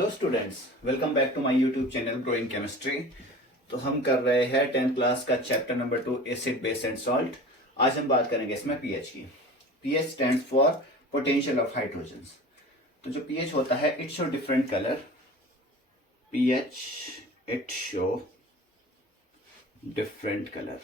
Hello students, welcome back to my YouTube channel growing chemistry. तो हम कर रहे हैं 10th क्लास का chapter number 2 acid base and salt. आज हम बात करेंगे इसमें पीएच की। PH stands for potential of hydrogens. तो जो पीएच होता है it show different colour. PH it show different colour,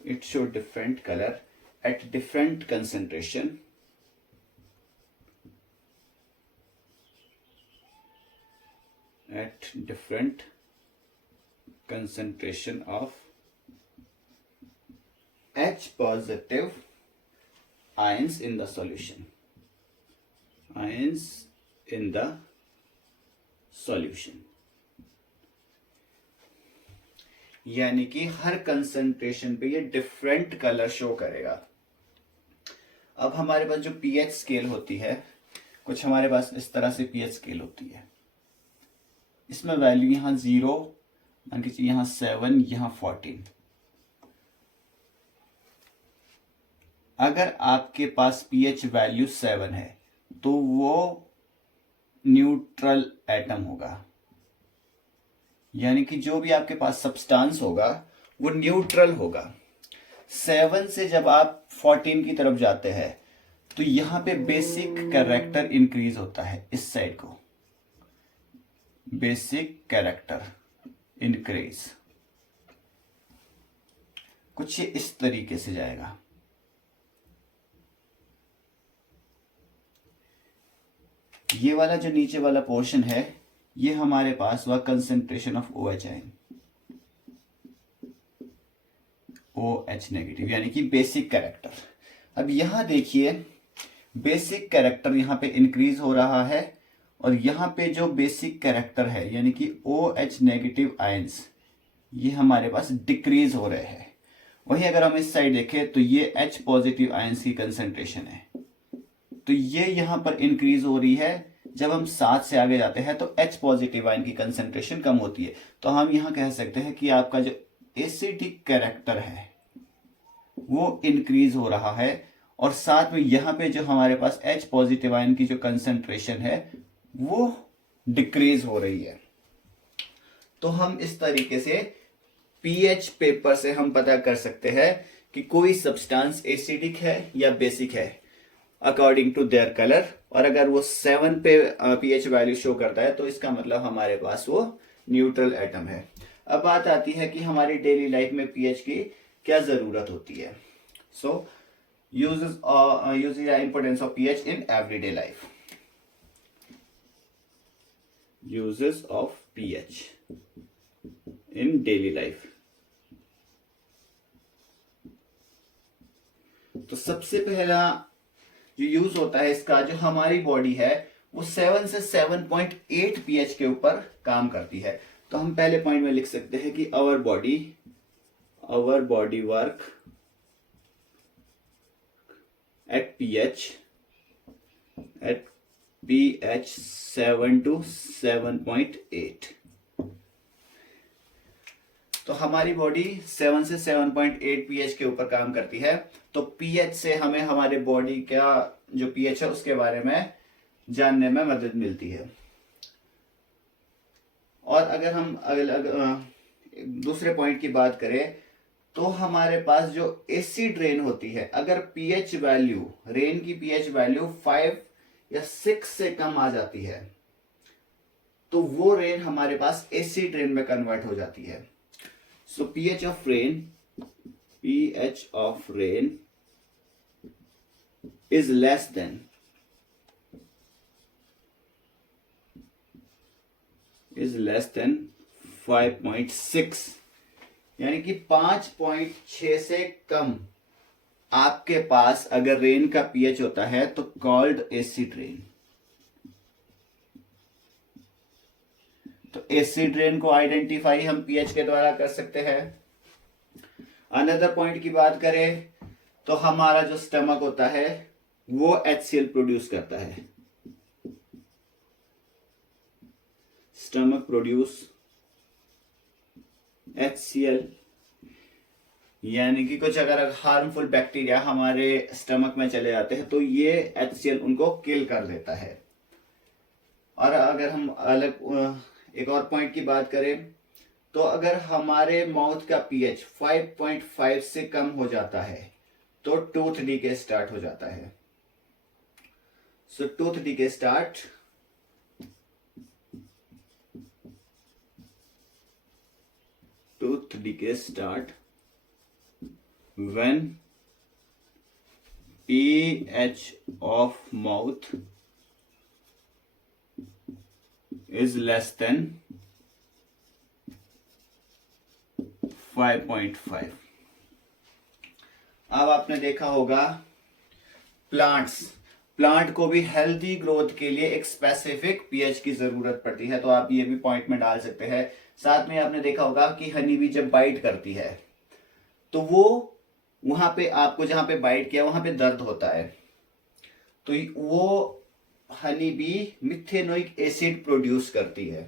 it show different color at different concentration of H positive ions in the solution. यानी कि हर concentration पे ये different colour show करेगा। अब हमारे पास जो पीएच स्केल होती है, कुछ हमारे पास इस तरह से पीएच स्केल होती है। इसमें वैल्यू यहां 0, मान के यहां 7, यहां 14। अगर आपके पास पीएच वैल्यू 7 है तो वो न्यूट्रल एटम होगा, यानी कि जो भी आपके पास सब्सटेंस होगा वो न्यूट्रल होगा। 7 से जब आप 14 की तरफ जाते हैं तो यहां पे बेसिक कैरेक्टर इंक्रीज होता है। इस साइड को बेसिक कैरेक्टर इंक्रीज कुछ इस तरीके से जाएगा। ये वाला जो नीचे वाला पोर्शन है ये हमारे पास हुआ concentration of OH ion, OH negative, यानी कि बेसिक कैरेक्टर। अब यहां देखिए बेसिक कैरेक्टर यहां पे इंक्रीज हो रहा है और यहां पे जो बेसिक कैरेक्टर है यानी कि OH नेगेटिव आयंस ये हमारे पास डिक्रीज हो रहे हैं। वही अगर हम इस साइड देखें तो ये H पॉजिटिव आयंस की कंसेंट्रेशन है, तो ये यहां पर इंक्रीज हो रही है। जब हम 7 से आगे जाते हैं तो H पॉजिटिव आयन की कंसेंट्रेशन कम होती है। तो हम यहां कह सकते हैं कि आपका जो एसिडिक कैरेक्टर है वो इंक्रीज हो रहा है और साथ में यहां पे जो हमारे पास H पॉजिटिव आयन की जो कंसेंट्रेशन है वो डिक्रीज हो रही है। तो हम इस तरीके से पीएच पेपर से हम पता कर सकते हैं कि कोई सब्सटेंस एसिडिक है या बेसिक है अकॉर्डिंग टू देयर कलर। और अगर वो 7 पे पीएच वैल्यू शो करता है तो इसका मतलब हमारे पास वो न्यूट्रल एटम है। अब बात आती है कि हमारी डेली लाइफ में पीएच की क्या जरूरत होती है। So uses importance of pH in everyday life. Uses of pH in daily life. तो सबसे पहला जो यूज होता है इसका, जो हमारी बॉडी है वो 7 से 7.8 पीएच के ऊपर काम करती है। तो हम पहले पॉइंट में लिख सकते हैं कि our body work at pH 7 to 7.8। तो हमारी बॉडी 7 से 7.8 पीएच के ऊपर काम करती है। तो पीएच से हमें हमारे बॉडी का जो पीएच है उसके बारे में जानने में मदद मिलती है। और अगर हम दूसरे पॉइंट की बात करें तो हमारे पास जो एसिड रेन होती है, अगर पीएच वैल्यू, रेन की पीएच वैल्यू 5 या 6 से कम आ जाती है तो वो रेन हमारे पास एसिड रेन में कन्वर्ट हो जाती है। So pH of rain is less than 5.6, यानी कि 5.6 से कम आपके पास अगर रेन का पीएच होता है तो कॉल्ड एसिड रेन। तो एसिड रेन को आइडेंटिफाई हम पीएच के द्वारा कर सकते हैं। अनदर पॉइंट की बात करें तो हमारा जो स्टमक होता है वो HCl प्रोड्यूस करता है। स्टमक प्रोड्यूस HCl यानी कि कुछ अगर हार्मफुल बैक्टीरिया हमारे स्टमक में चले जाते हैं तो ये HCl उनको किल कर देता है। और अगर हम अलग एक और पॉइंट की बात करें तो अगर हमारे माउथ का पीएच 5.5 से कम हो जाता है तो टूथ डीके स्टार्ट हो जाता है। So tooth decay start when pH of mouth is less than 5.5। अब आपने देखा होगा प्लांट को भी हेल्दी ग्रोथ के लिए एक स्पेसिफिक पीएच की जरूरत पड़ती है, तो आप ये भी पॉइंट में डाल सकते हैं। साथ में आपने देखा होगा कि हनी भी जब बाइट करती है तो वो वहां पे आपको जहां पे बाइट किया वहां पे दर्द होता है, तो वो हनी भी मिथेनोइक एसिड प्रोड्यूस करती है।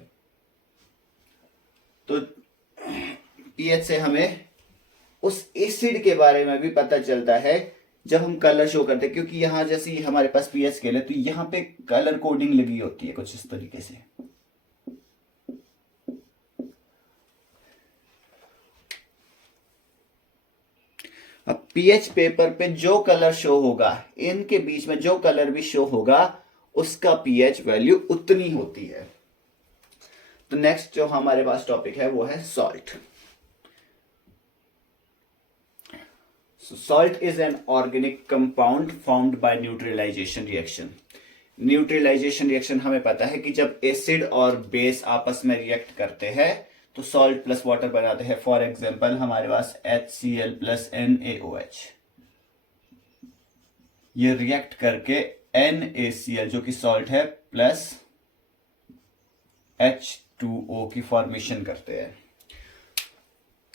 तो पीएच से हमें उस एसिड के बारे में भी पता चलता है जब हम कलर शो करते हैं, क्योंकि यहां जैसे हमारे पास पीएच स्केल है तो यहां पे कलर कोडिंग लगी होती है कुछ इस तरीके से। अब पीएच पेपर पे जो कलर शो होगा, इनके बीच में जो कलर भी शो होगा उसका पीएच वैल्यू उतनी होती है। तो नेक्स्ट जो हमारे पास टॉपिक है वो है salt. Salt is an organic compound formed by neutralisation reaction. Neutralisation reaction हमें पता है कि जब एसिड और बेस आपस में रिएक्ट करते हैं तो सॉल्ट प्लस वाटर बनाते हैं। फॉर एग्जाम्पल हमारे पास HCl प्लस NaOH, ये रिएक्ट करके NaCl जो कि सॉल्ट है प्लस H2O की फॉर्मेशन करते हैं।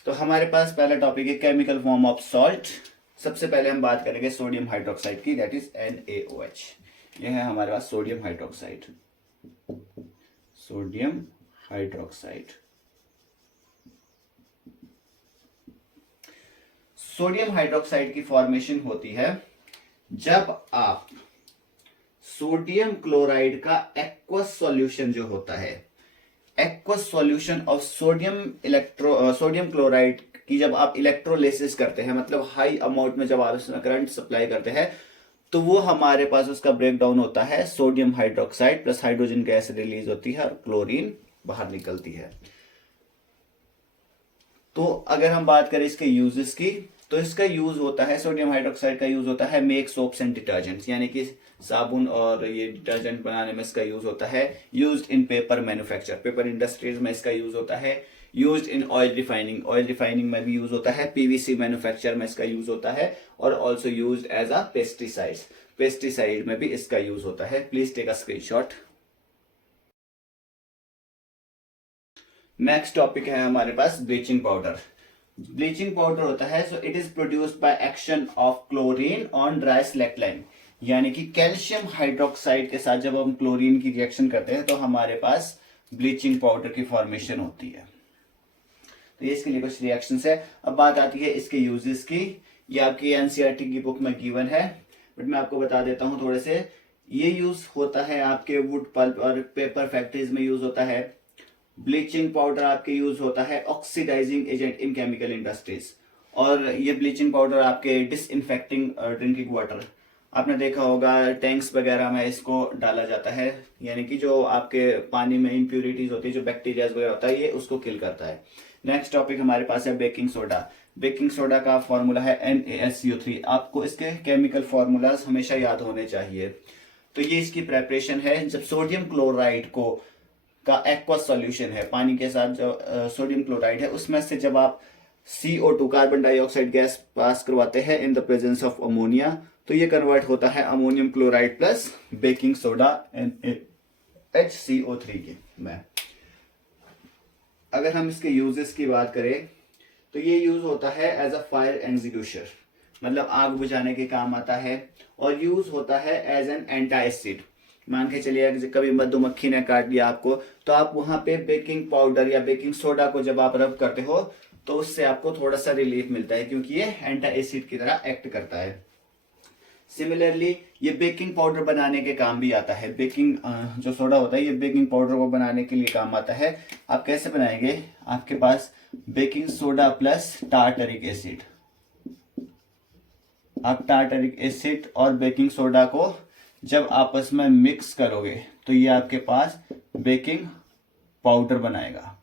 तो हमारे पास पहला टॉपिक है केमिकल फॉर्म ऑफ सॉल्ट। सबसे पहले हम बात करेंगे सोडियम हाइड्रोक्साइड की, दैट इज NaOH। यह है हमारे पास sodium hydroxide. Sodium hydroxide, sodium hydroxide की फॉर्मेशन होती है जब आप सोडियम क्लोराइड का एक्वस सॉल्यूशन जो होता है, aqueous solution of sodium chloride की जब आप इलेक्ट्रोलिसिस करते हैं, मतलब हाई अमाउंट में जब आप इसमें करंट सप्लाई करते हैं, तो वो हमारे पास उसका ब्रेक डाउन होता है। Sodium hydroxide plus hydrogen gas release होती है और क्लोरीन बाहर निकलती है। तो अगर हम बात करें इसके यूजेस की, तो इसका यूज होता है, सोडियम हाइड्रोक्साइड का यूज होता है मेक सोप्स एंड डिटर्जेंट्स, यानी कि साबुन और ये डिटर्जेंट बनाने में इसका यूज होता है। Used in paper manufacture, paper industries में इसका यूज होता है। Used in oil refining, oil refining में भी यूज होता है। PVC मैन्युफैक्चर में इसका यूज होता है और also used as a pesticides, pesticide में भी इसका यूज होता है। Please take a screenshot. Next topic है हमारे पास ब्लीचिंग पाउडर। ब्लीचिंग पाउडर होता है so it is produced by action of chlorine on dry slaked lime, यानी कि कैल्शियम हाइड्रोक्साइड के साथ जब हम क्लोरीन की रिएक्शन करते हैं तो हमारे पास ब्लीचिंग पाउडर की फॉर्मेशन होती है। तो ये इसके लिए कुछ रिएक्शंस है। अब बात आती है इसके यूजेस की। ये आपकी NCERT की बुक में गिवन है, बट मैं आपको बता देता हूं थोड़े से। ये यूज होता है आपके वुड पल्प और पेपर फैक्ट्रीज में यूज होता है। ब्लीचिंग पाउडर आपके यूज होता है oxidising agent in chemical industries, और ये ब्लीचिंग पाउडर आपके डिसइंफेक्टिंग ड्रिंकिंग वाटर, आपने देखा होगा टैंक्स वगैरह में इसको डाला जाता है, यानी कि जो आपके पानी में इंप्यूरिटीज होती है, जो बैक्टीरिया वगैरह होता है, ये उसको किल करता है। नेक्स्ट टॉपिक हमारे पास है बेकिंग सोडा। बेकिंग सोडा का फॉर्मूला है NaSCO3। आपको इसके केमिकल फॉर्मूलाज हमेशा याद होने चाहिए। तो ये इसकी प्रेपरेशन है। जब सोडियम क्लोराइड को का एक्वस सॉल्यूशन है, पानी के साथ जो सोडियम क्लोराइड है, उसमें से जब आप CO2 carbon dioxide gas pass करवाते हैं in the presence of ammonia, तो ये कन्वर्ट होता है ammonium chloride plus baking soda NaHCO3 के में। अगर हम इसके यूजेस की बात करें तो ये यूज होता है एज अ फायर एक्सटिंग्विशर, मतलब आग बुझाने के काम आता है, और यूज होता है एज एन एंटाइसिड। मान के चलिए कभी मधुमक्खी ने काट दिया आपको, तो आप वहां पे बेकिंग पाउडर या बेकिंग सोडा को जब आप रब करते हो तो उससे आपको थोड़ा सा रिलीफ मिलता है, क्योंकि ये एंटी एसिड की तरह एक्ट करता है। सिमिलरली ये बेकिंग पाउडर बनाने के काम भी आता है। बेकिंग जो सोडा होता है, ये बेकिंग पाउडर को बनाने के लिए काम आता है। आप कैसे बनाएंगे, आपके पास baking soda plus tartaric acid, आप टार्टरिक एसिड और बेकिंग सोडा को जब आपस में मिक्स करोगे तो ये आपके पास बेकिंग पाउडर बनाएगा।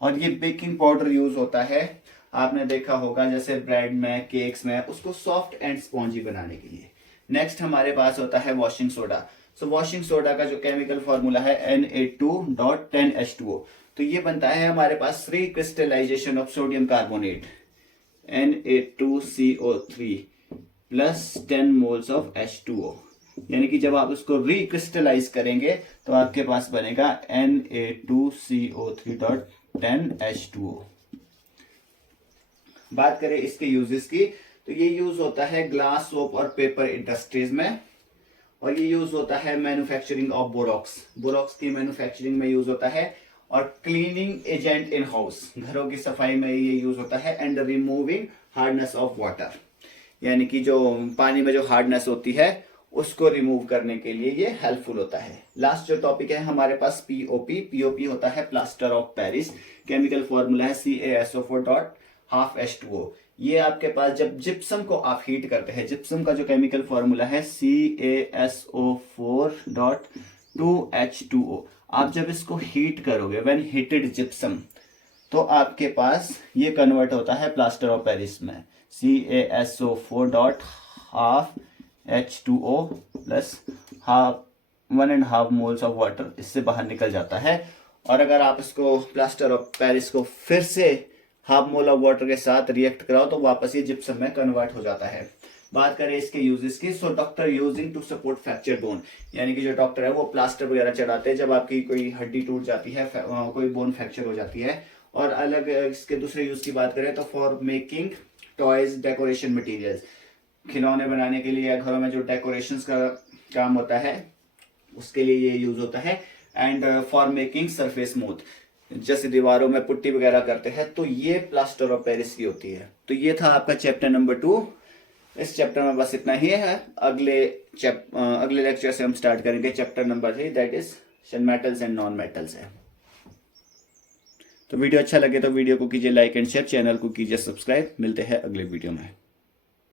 और ये बेकिंग पाउडर यूज होता है, आपने देखा होगा जैसे ब्रेड में, केक्स में, उसको सॉफ्ट एंड स्पॉन्जी बनाने के लिए। नेक्स्ट हमारे पास होता है वॉशिंग सोडा। सो वॉशिंग सोडा का जो केमिकल फॉर्मूला है Na2.10H2O, तो ये बनता है हमारे पास recrystallisation of sodium carbonate Na2CO3 plus 10 moles of H2O, यानी कि जब आप उसको रिक्रिस्टलाइज करेंगे तो आपके पास बनेगा Na2CO3.10H2O। बात करें इसके यूजेस की, तो ये यूज होता है ग्लास, सोप और पेपर इंडस्ट्रीज में, और ये यूज होता है मैन्युफैक्चरिंग ऑफ बोरॉक्स, बोरॉक्स की मैन्युफैक्चरिंग में यूज होता है, और क्लीनिंग एजेंट इन हाउस, घरों की सफाई में ये यूज होता है, and removing hardness of water, यानी कि जो पानी में जो हार्डनेस होती है उसको रिमूव करने के लिए ये हेल्पफुल होता है। लास्ट जो टॉपिक है हमारे पास पीओपी। पीओपी होता है plaster of Paris, chemical formula है CaSO4.12H2O। ये आपके पास जब जिप्सम को आप हीट करते हैं, जिप्सम का जो केमिकल फॉर्मूला है CaSO4.2H2O, आप जब इसको हीट करोगे, व्हेन हीटेड जिप्सम, तो आपके पास ये कन्वर्ट होता है प्लास्टर ऑफ पेरिस में, CaSO4.12H2O plus 1.5 moles of water इससे बाहर निकल जाता है। और अगर आप इसको प्लास्टर ऑफ पेरिस को फिर से 1/2 मोल ऑफ वाटर के साथ रिएक्ट कराओ तो वापस ये जिप्सम में कन्वर्ट हो जाता है। बात करें इसके यूजेस की, so doctor using to support fracture bone, यानी कि जो डॉक्टर है वो प्लास्टर वगैरह चढ़ाते हैं जब आपकी कोई हड्डी टूट जाती है, कोई बोन फ्रैक्चर हो जाती है। और अलग इसके दूसरे यूज की बात करें तो for making toys, decoration materials, खिलौने बनाने के लिए या घरों में जो डेकोरेशंस का काम होता है उसके लिए ये यूज होता है। And for making surface smooth, जैसे दीवारों में पुट्टी वगैरह करते हैं तो ये प्लास्टर ऑफ पेरिस की होती है। तो ये था आपका चैप्टर नंबर 2। इस चैप्टर में बस इतना ही है। अगले लेक्चर से हम स्टार्ट करेंगे chapter number 3, that is metals and non metals है। तो वीडियो अच्छा लगे तो वीडियो को कीजिए लाइक एंड शेयर, चैनल को कीजिए सब्सक्राइब। मिलते हैं अगले वीडियो में।